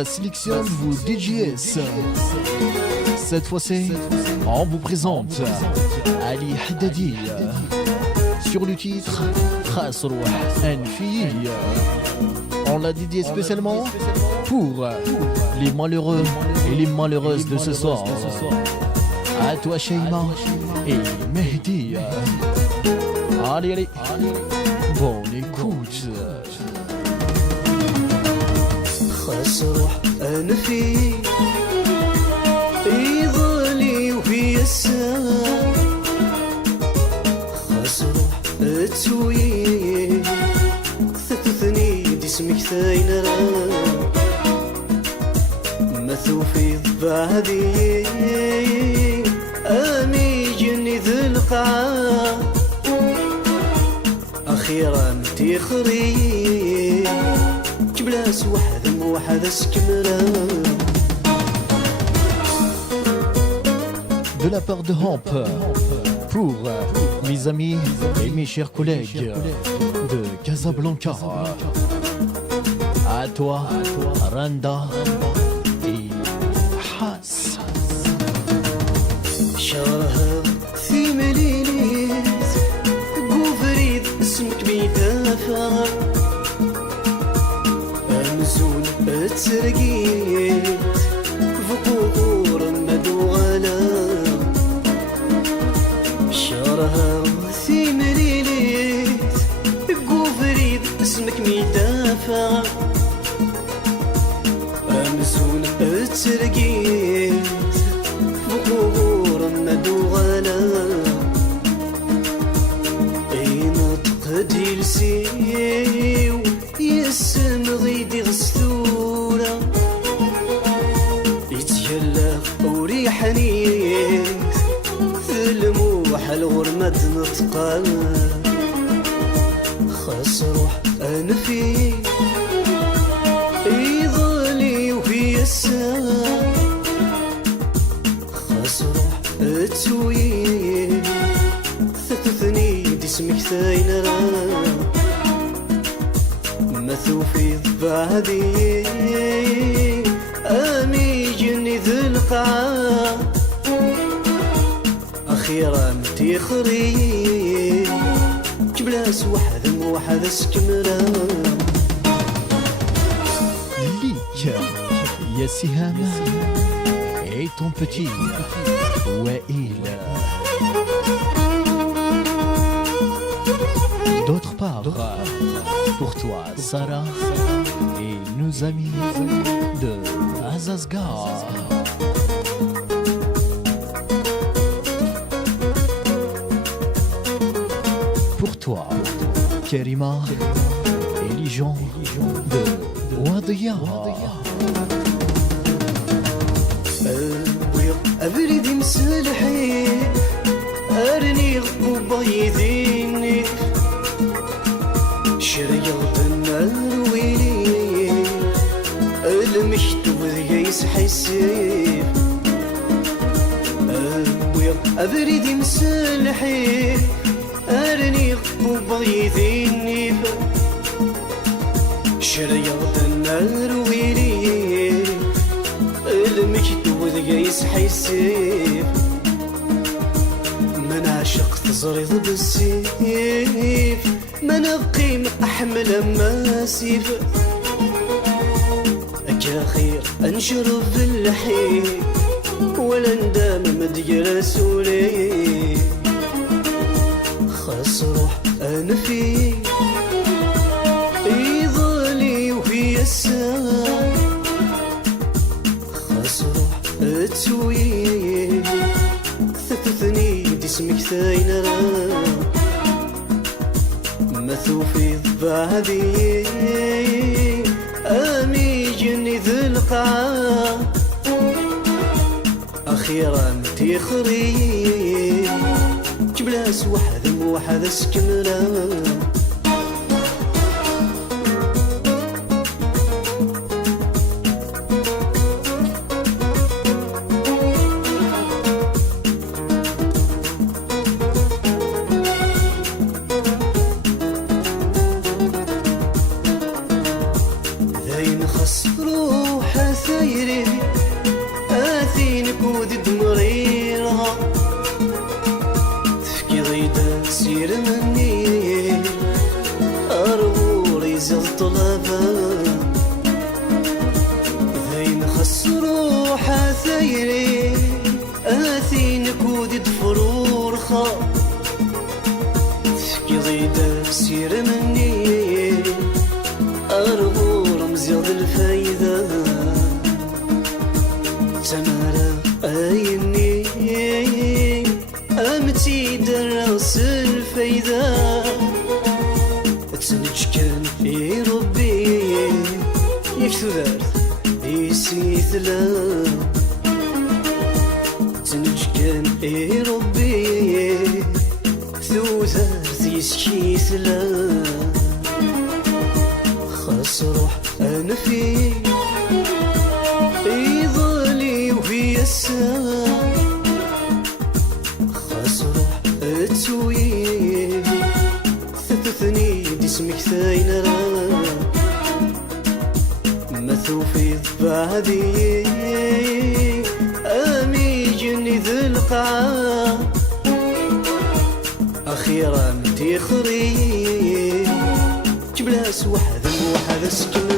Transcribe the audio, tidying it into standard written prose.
la sélection vous DJs. Cette fois-ci, on vous présente Ali Haddadi sur le titre Khasrouh Anfi. On l'a dédié spécialement pour les malheureux et les malheureuses de ce soir. À toi Sheima et Mehdi. Allez, allez, bonne écoute. خسروح أنفي يظلي وفي الساعة خسروح تسوي ثتثني جسمك ثاين مثوفي بعدي أمي جني ذي القاع أخيرا تخري بلاس واحد موحد اسكمرا. De la part de Hamp, pour mes amis et mes chers collègues de Casablanca. À toi, Randa et Haas. شهرها في مليليت قوفريد اسمك بيدافع أمزون اتسرقيت فقور مدوغلا شهرها في مليليت قوفريد اسمك بيدافع أمزون اتسرقيت فقور مدوغلا اين تقدي لسيو يسم غيدي غسثورة يتجلى وريحني ثلموح الغرمة نطقا خسروح أنفي يظلي وفي الساعة خسروح تسوي ثتثني جسمك ثاين مثوفي بعدي أمي جني ذي القاع أخيرا تخري بلاس واحد موحد اسكمرا. Lick, Yassiham et ton petit Wail. D'autre part, pour toi, Sarah et nos amis de Azazgar. Pour toi, Kerima et les gens de Wadia. أبرد مسلحي أرني غبوبا يديني شريط النار ويلي المشتوذ يسحي السيف أبرد مسلحي أرني غبوبا يديني شريط النار ويلي المشتوذ يسحي السيف من عشق تزريض بالسيف ما نبقي أحمل ماسيف أكا خير أنشرب باللحيف ولا ندام مدي رسولي خسروح أنفي يظلي وفي الساعة خسروح تسوي ثتثني جسمك ثاين مثوفي بعدي أمي جني ذي القاع أخيرا تخري بلاس واحد موحد اسكمرا. طلبة ذين خس روحها ثيري آثينك ودي فرور خا تفكي تفسير مني أرغو رمزي الفايدة تمارا أيني أمتي درس الفايدة تنج كان في ربي يكتو دارت يسيثلا تنج كان في ربي ثوثرت يسكيثلا خاص روح أنا فيه يظلي وفي الساعة خاص روح تسويه ثلاثني اسمك ثاين راه مثوفي بعدي امي جني ذي القاع اخيرا تيخري جبلاس وحد سكن